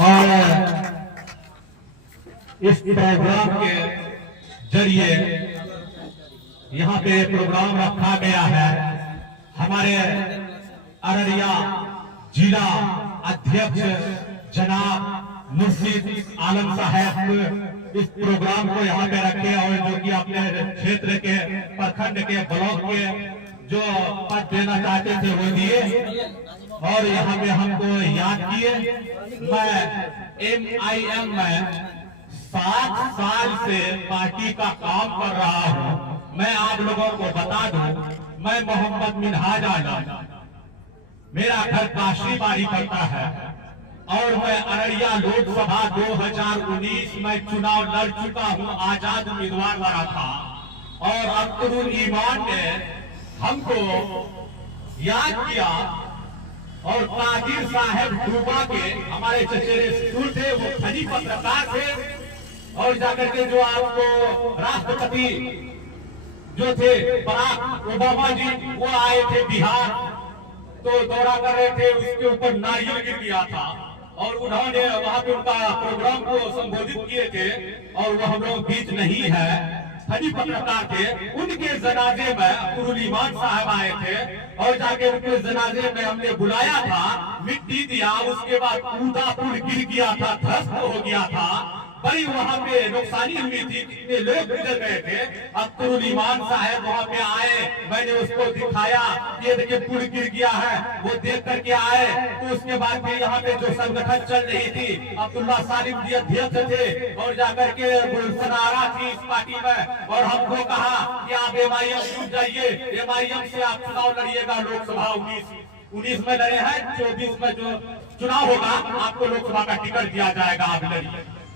और इस प्रोग्राम के जरिए यहाँ पे प्रोग्राम रखा गया है। हमारे अररिया जिला अध्यक्ष जनाब मुर्शिद आलम साहब इस प्रोग्राम को यहाँ पे रखे और जो कि अपने क्षेत्र के प्रखंड के ब्लॉक के जो पद देना चाहते थे वो दिए और यहाँ पे हमको याद किए। मैं MIM में 7 साल से पार्टी का काम कर रहा हूँ। मैं आप लोगों को बता दूं, मैं मोहम्मद मिनहाज आलम, मेरा घर काशीबाड़ी पड़ता है और मैं अररिया लोकसभा 2019 में चुनाव लड़ चुका हूं, आजाद उम्मीदवार लड़ा था और अख्तरुल ईमान ने हमको याद किया और कादिर साहब डूबा के हमारे चचेरे स्कूल थे, वो खनी पत्रकार थे और जाकर के जो आपको राष्ट्रपति जो थे बराक ओबामा जी वो आए थे बिहार, तो दौरा कर रहे थे, उसके ऊपर नारियल गिर गया था और उन्होंने वहां पे उनका प्रोग्राम को संबोधित किए थे और वो हम लोग बीच नहीं है, फनी पत्रकार थे। उनके जनाजे में अख्तरुल ईमान साहब आए थे और जाके उनके जनाजे में हमने बुलाया था, मिट्टी दिया, उसके बाद पूरा पुल गिर गया था, ध्वस्त हो गया था, बड़ी वहां पे नुकसानी हुई थी, कितने लोग गुजर गए थे। अख्तरुल ईमान साहब वहां पे आए, मैंने उसको दिखाया, ये देखिए पुल गिर गया है, वो देख करके आए। तो उसके बाद फिर यहाँ पे जो संगठन चल रही थी, अब्दुल्ला सालिम जी अध्यक्ष थे और जाकर के सनारा थी इस पार्टी में और हमको कहा कि आप MIM जुट जाइए, MIM से आप चुनाव लड़िएगा, लोकसभा 19 में लड़े हैं, 24 में जो चुनाव होगा आपको लोकसभा का टिकट दिया जाएगा, आप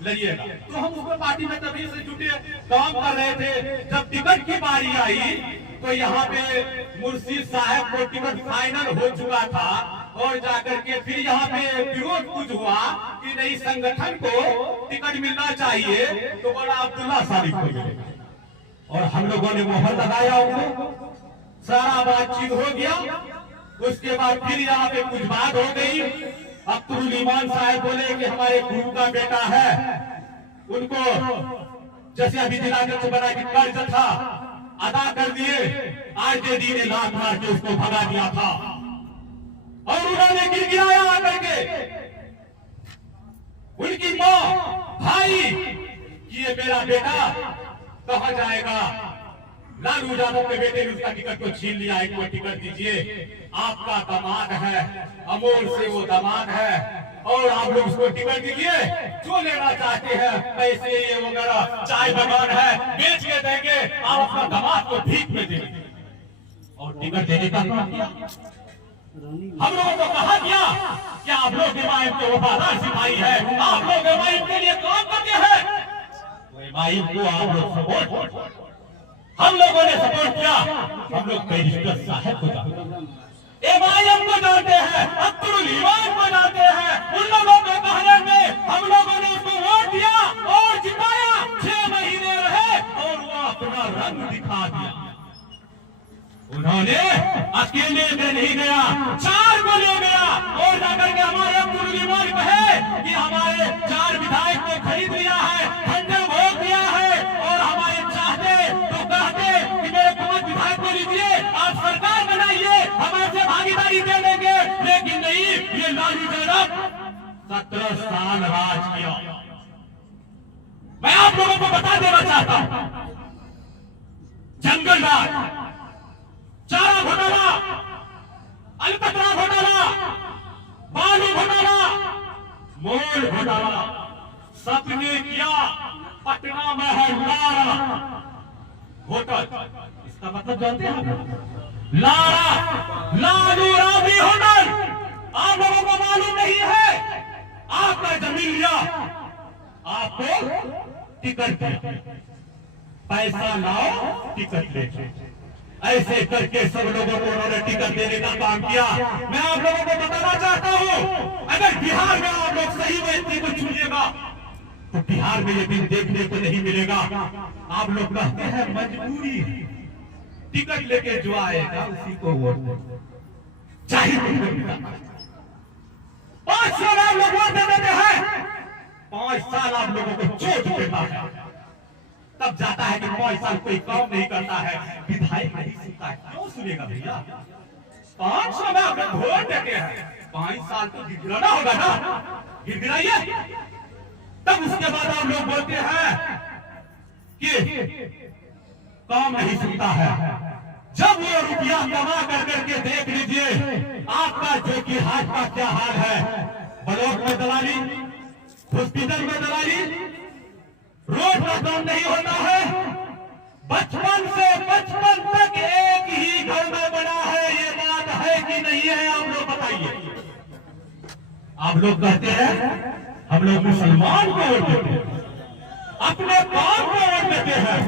लड़िएगा। तो हम उसमें पार्टी में तभी से जुटे, काम कर रहे थे। जब टिकट की बारी आई तो यहाँ पे मुर्शिद साहब को टिकट फाइनल हो चुका था और जाकर के फिर यहाँ पे विरोध कुछ हुआ कि नहीं संगठन को टिकट मिलना चाहिए, तो बोला अब्दुल्ला सालिम को मिलेगा और हम लोगों ने मोहर लगाया उनको, सारा बातचीत हो गया। उसके बाद फिर यहाँ पे कुछ बात हो गई। अख्तरुल ईमान साहब बोले कि हमारे गुरु का बेटा है, उनको जैसे अभी जिलाध्यक्ष बना कि कर्ज था अदा कर दिए, RJD ने लात मार के उसको भगा दिया था और उन्होंने गिरगिराया आकर के उनकी मां भाई कि ये मेरा बेटा कहा जाएगा, लालू यादव के बेटे ने उसका टिकट को छीन लिया, एक को टिकट दीजिए, आपका दामाद है, अमोल से वो दामाद है और आप लोग उसको टिकट दीजिए, जो लेना चाहते हैं पैसे ये वगैरह, चाय बगान है बेच के देंगे, आप अपना दामाद को भीख में देंगे और टिकट देने का काम किया। हम लोगों को कहा गया कि आप लोग MIM के वफादार सिपाही है, आप लोग MIM के लिए काम करते हैं, तो MIM को आप लोग सपोर्ट, हम लोगों ने सपोर्ट किया। हम लोग बैरिस्टर साहब को जानते हैं, MIM को जानते हैं, अख्तरुल ईमान को जानते हैं, उन लोगों के कहने में हम लोगों ने उसको वोट दिया और जिताया, 6 महीने रहे और वो अपना रंग दिखा दिया। उन्होंने अकेले में नहीं गया, 4 को ले गया और जाकर के हमारे अख्तरुल ईमान कहे कि हमारे 4 विधायक को खरीद लिया है, खंडन भोग दिया है और हमारे चाहते तो कहते कि मेरे 5 विधायक को लीजिए, आप सरकार बनाइए, हमारे भागीदारी दे देंगे, लेकिन नहीं, ये लालू यादव 17 साल राज किया। मैं आप लोगों को बता देना चाहता हूं, जंगल राज, चारा घोटाला, अलकतरा घोटाला, बालू घोटाला, मोल घोटाला, सबने किया। पटना में है लारा होटल, इसका मतलब जानते हैं, लारा लालू राबड़ी होटल, आप लोगों को मालूम नहीं है, आपका जमीन लिया, आपको टिकट दे, पैसा लाओ टिकट ले, ऐसे करके सब लोगों को उन्होंने टिकट देने का काम किया। मैं आप लोगों को बताना चाहता हूं, अगर बिहार में आप लोग सही व्यक्ति को चुनिएगा तो बिहार में ये दिन देखने को नहीं मिलेगा। आप लोग कहते हैं मजबूरी, टिकट लेके जो आएगा उसी को वोट चाहिए। 500 लोग वोट दे देते हैं, 5 साल आप लोगों को चोट देता है, तब जाता है कि 5 साल कोई काम नहीं करता है, विधायक नहीं सुनता है। क्यों सुनेगा भैया? 5 साल में आप वोट देते हैं, 5 साल तो गिड़गिड़ाना होगा ना, गिड़गिड़ाइए। तब उसके बाद आप लोग बोलते हैं कि काम नहीं सुनता है। जब वो रुपया जमा कर करके देख लीजिए आपका जो कि हाथ का क्या हाल है, ब्लॉक में दलाली, हॉस्पिटल में दलाली, रोड का काम नहीं होता है। बचपन तक एक ही घर में बना है, ये बात है कि नहीं है? आप लोग बताइए। आप लोग कहते हैं हम लोग मुसलमान को वोट देते हैं, अपने कौम को वोट देते हैं।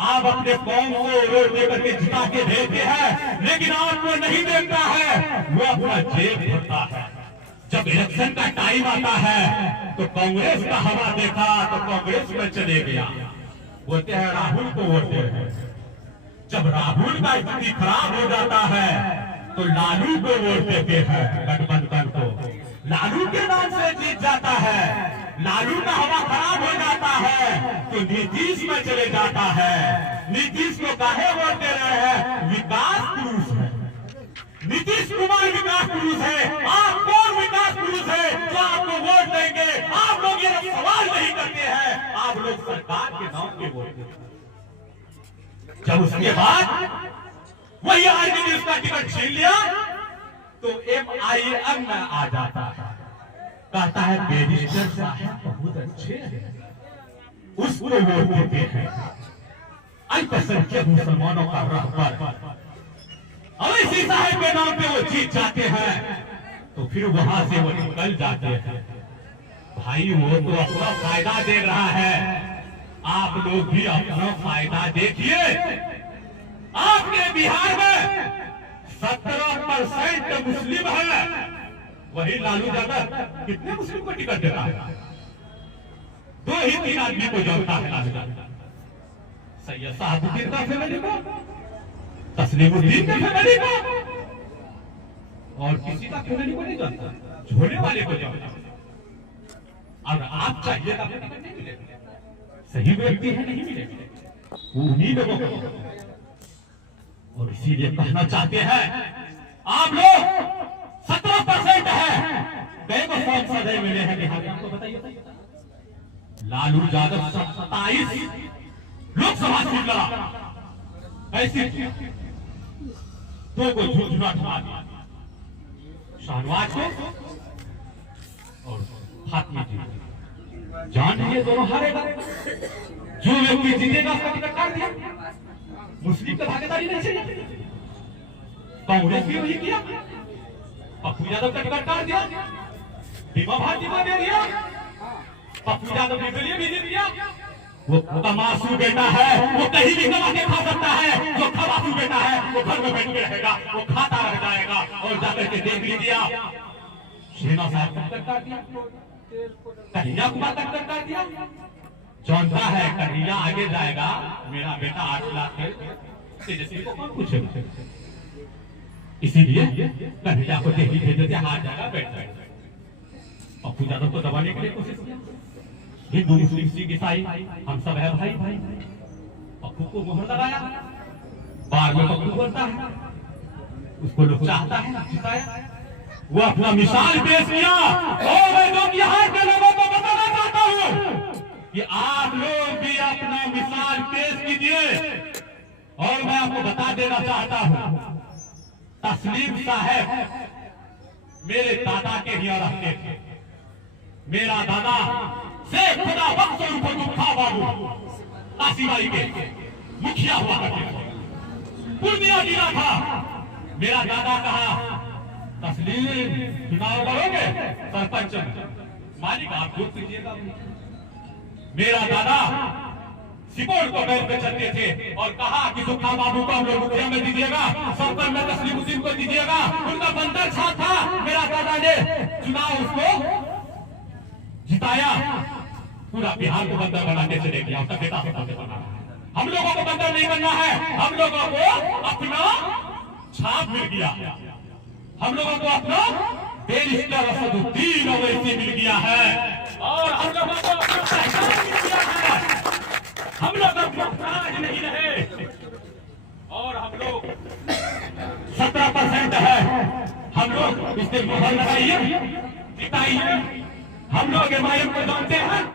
आप अपने कौम को वोट देकर के जिता के भेजते हैं, लेकिन आपको नहीं देखता है, वो अपना जेब भरता है। जब इलेक्शन का टाइम आता है तो कांग्रेस का हवा देखा तो कांग्रेस में चले गया, बोलते हैं राहुल को वोट दे रहे हैं। जब राहुल का स्थिति खराब हो जाता है तो लालू को वोट देते हैं, गठबंधन को। लालू के नाम से जीत जाता है, लालू का हवा खराब हो जाता है तो नीतीश में चले जाता है। नीतीश को काहे वोट दे रहे हैं? विकास पुरुष है, नीतीश कुमार विकास पुरुष है। आप कौन विकास पुरुष है जो आपको वोट देंगे? आप लोग ये सवाल नहीं करते हैं, आप लोग सरकार के नाम पे वोट देते हैं। जब उसके बाद वही आरजेडी उसका टिकट छीन लिया तो MIM में आ जाता है, कहता है बैरिस्टर साहब बहुत अच्छे हैं, उसको वोट देते हैं। अल्पसंख्यक मुसलमानों का रहबर अवैसी साहब के नाम पे वो जीत जाते हैं तो फिर वहां से वो निकल जाते हैं। भाई वो तो अपना फायदा दे रहा है, आप लोग भी अपना फायदा देखिए। आपके बिहार में 17% मुस्लिम है, वही लालू यादव कितने मुस्लिम को टिकट देता है? 2 ही 3 आदमी को जोड़ता है लालू यादव, सैयद साहबुद्दीन का फैमिली को, तस्लीमुद्दीन का फैमिली को, और किसी का फैमिली को नहीं जोड़ता, झोले वाले को जोड़ता। अब आप चाहिएगा टिकट नहीं मिलेगा, सही व्यक्ति है नहीं मिलेगा, वो उन्हीं लोगों को। और इसीलिए कहना चाहते हैं आप लोग 17% है, कई को सांसद मिले हैं बिहार में, आपको बताइए। लालू यादव 27 लोकसभा सीट लड़ा, ऐसी 2 को झुंझुना ठुआ दिया, शाहनवाज को और फातिमा जी। जान लिए दोनों हारेगा, जो व्यक्ति जीतेगा उसका टिकट काट दिया। मुस्लिम का भागीदारी नहीं चाहिए, कांग्रेस भी वही किया, पप्पू यादव का टिकट काट दिया, बीमा भारती को दे दिया, पप्पू यादव ने लिए भी दे दिया। वो तमाशू बेटा है, वो कहीं भी कमा के खा सकता है। जो खबासू बेटा है वो घर में बैठ के रहेगा, वो खाता रह जाएगा। और जाकर के देख लीजिए शेना साहब का टिकट काट दिया, कन्हैया कुमार का टिकट काट दिया। जानता है कन्हैया आगे जाएगा, मेरा बेटा 8 लाख है, तेजस्वी को कौन पूछेगा? इसीलिए कन्हैया को दिल्ली भेज देते, हार जाएगा, बैठ जाएगा। पप्पू यादव को दबाने के लिए कोशिश किया। हिंदू मुस्लिम सिख ईसाई हम सब है भाई भाई। पप्पू को मोहर लगाया, बार में पप्पू बोलता है, उसको लोग चाहता है, जिताया। वो अपना मिसाल पेश किया। और मैं जो बिहार के लोगों को बताना चाहता हूँ कि आप लोग भी अपना मिसाल पेश कीजिए। और मैं आपको बता देना चाहता हूँ, तस्लीम साहब मेरे दादा के यहाँ रहते थे। मेरा दादा शेख खुदा बख्श और दुखा बाबू काशीबाई के मुखिया हुआ करते थे, पूर्णिया जिला था। मेरा दादा कहा, तस्लीम चुनाव लड़ोगे सरपंच मालिक आप वोट कीजिएगा। मेरा दादा सिपोल को बैठ पे चलते थे और कहा कि दुखा बाबू को हम लोग मुखिया में दीजिएगा, सरपंच में तस्लीमुद्दीन को दीजिएगा। उनका बंदर साथ था। मेरा दादा ने चुनाव उसको जिताया, पूरा बिहार को बंदर बनाने से ले गया। उसका बेटा से बंदर बना। हम लोगों को बंदर नहीं बनना है, हम लोगों को अपना छाप मिल गया। हम लोगों को अपना बैरिस्टर असदुद्दीन ओवैसी मिल गया है। और हम लोगों नहीं रहे और हम लोग 17% है। हम लोग इस पर मोहर लगाइए, जिताइए। हम लोग एमआईएम को जानते हैं।